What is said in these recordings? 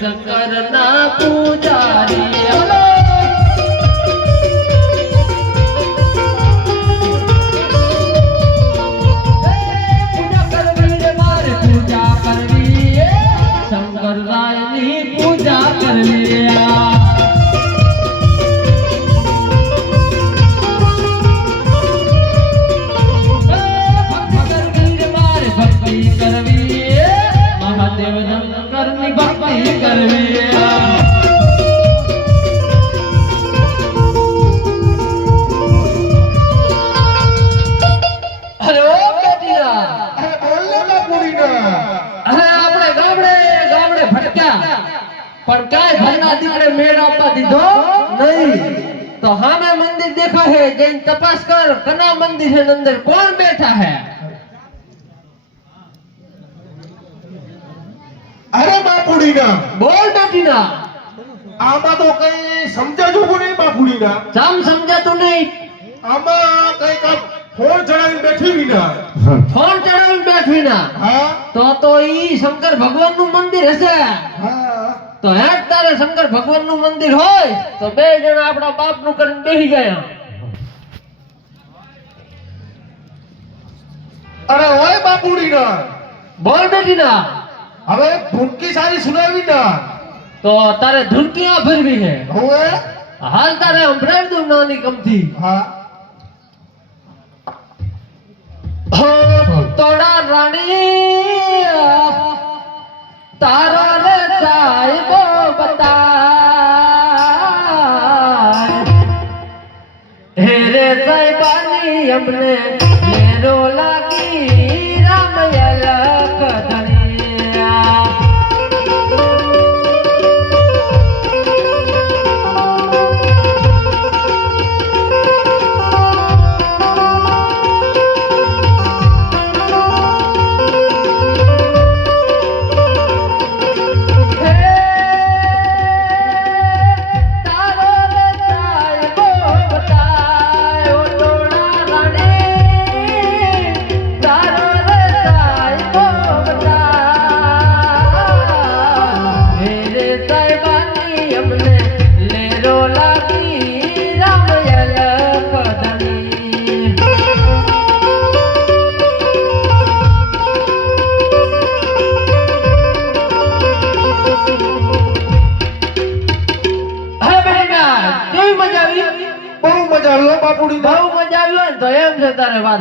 शंकर ना पुजारी पूजा करवी रे मारे पूजा करवी शंकर राय नी पूजा करवी पर काय भरना दीकरे मेरा आपा दीधो नहीं तो हमें मंदिर देखा है जैन तपास कर कना मंदिर है अंदर कौन बैठा है अरे बापुड़ी ना बोल बेटी ना आमा तो कई समझा जो को नहीं बापुड़ी ना समझा तो नहीं आमा कई का फोन चढ़ावी बैठी भी ना फोन चढ़ावी बैठी ना हां तो ई शंकर भगवान नु मंदिर हसे हां तो हेट तारे शंकर भगवान नु मंदिर होय तो बे जणा आपड़ा बाप नु કરીને બેહી ગયા अरे ओए बापुड़ी ना बोल बेटी ना હવે ધૂનકી સારી સુનાવી ના तो तारे धुनकियां भरवी है होए हाल तारे अंबरेड दू नानी कमथी हां हो तोड़ा रानी तारा रे साहिबो बता हे रे साहिबानी हमने मेरो लागी राम यलक धनिया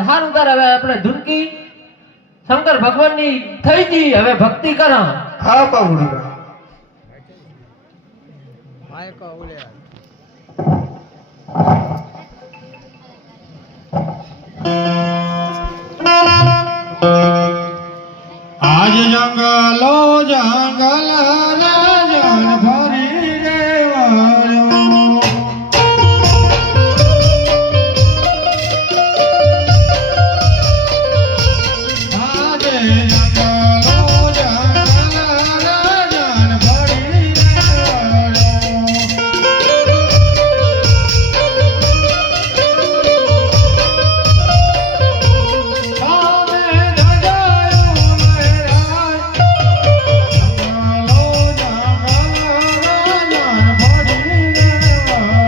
हारू तारे હવે આપણે ધુનકી શંકર ભગવાનની થઈ ગઈ હવે ભક્તિ કરા हां बापुड़ी ना आज जंगलो जंगल ना जन भरी रे वारो आज जंगलो जंगल ना जन भरी रे वारो आवे राजायो मेरा जंगलो जंगल ना जन भरी रे वारो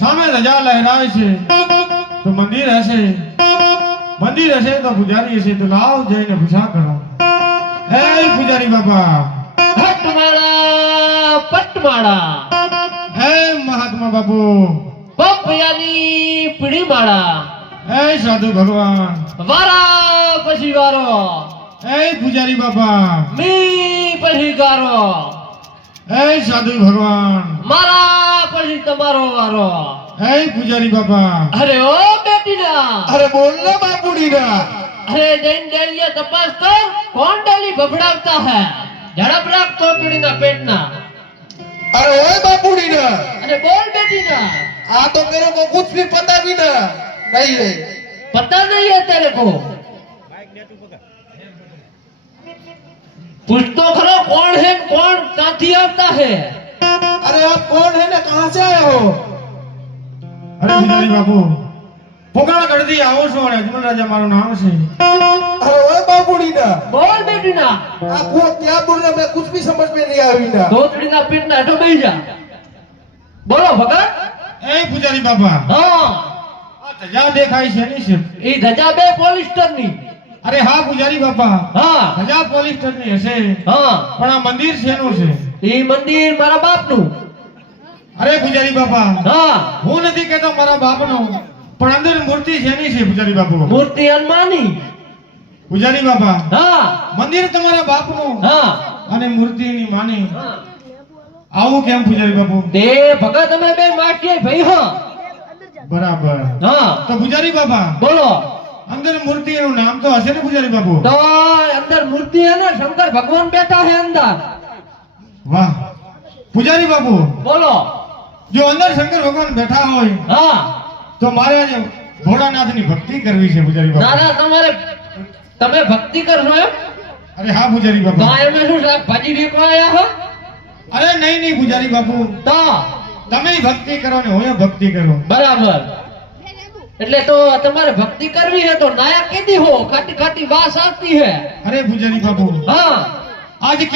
सामे रजा लहराए छे तो मंदिर हसे तो पुजारी हसे तो लाओ जईने पूजा करो हे पुजारी बाबा पटमाड़ा हे महात्मा बाबू पप यानी पीड़ी माड़ा हे साधु भगवान वारा पछी वारो हे पुजारी बाबा मी पछी गारो हे साधु भगवान मारा पछी तमारो वारो हे पुजारी बाबा अरे ओ बेटी ना अरे बोल ना बापुड़ी ना अरे जैन डेलिया तपास कर कौन डेली बबड़ावता है झड़प रख तो पीड़ी ना पेट ना अरे ओए बापुड़ी ना अरे बोल बेटी ना आ तो मेरे को कुछ भी पता भी ना नहीं है पता नहीं है तेरे को पूछ तो खरो कौन है कौन काथी आता है अरे आप कौन है ना कहाँ कहाँ से आए हो? અરે પૂજારી બાપુ પોકરણ ગઢથી આવો છો અને અજમલ રાજા મારું નામ છે. अरे ओए बाबूड़ी ना, બોલ બેટીના आपको क्या बोल रहे मैं कुछ भी समझ में नहीं आई ना. ધોતડીના પેટના હેઠો બેહી જા. બોલો ભગત. એ પૂજારી બાપા હા આ ધજા દેખાય છે ની છે. ઈ ધજા બે પોલિસ્ટરની. અરે હા પૂજારી બાપા હા ધજા પોલિસ્ટરની હશે હા પણ આ મંદિર શેનું છે? ઈ મંદિર મારા બાપનું. અરે પૂજારી બાપા હા હું નથી કહેતો મારા બાપનું, પણ અંદર મૂર્તિ શેની છે પૂજારી બાપુ? મૂર્તિ હનુમાની. પૂજારી બાપા હા મંદિર તમારા બાપનું હા અને મૂર્તિની માની, હા. આવું કેમ પૂજારી બાપુ? તે ભગત અમે બે માટીએ ભાઈ. હા બરાબર. હા તો પૂજારી બાપા બોલો. અંદર મૂર્તિનું નામ તો હશે ને પૂજારી બાપુ? તો અંદર મૂર્તિ હે ને શંકર ભગવાન બેઠા હે અંદર. વાહ પૂજારી બાપુ બોલો. જો અંદર શંકર ભગવાન બેઠા હોય હા તો મારે આજે ભોળાનાથની ભક્તિ કરવી છે પૂજારી બાપુ. ના ના તમારે તમે ભક્તિ કરશો એમ? અરે હા પૂજારી તો બાપુ. એમ શું છે ભાજી વેચવા આયા હો? અરે નહીં નહીં પૂજારી બાપુ, તો તમે ભક્તિ કરો ને હું ભક્તિ કરું. બરાબર. એટલે તો તમારે ભક્તિ કરવી હે તો નાયા કેદી હો ખાટી ખાટી વાસ આવતી હે. અરે પૂજારી બાપુ હા આજ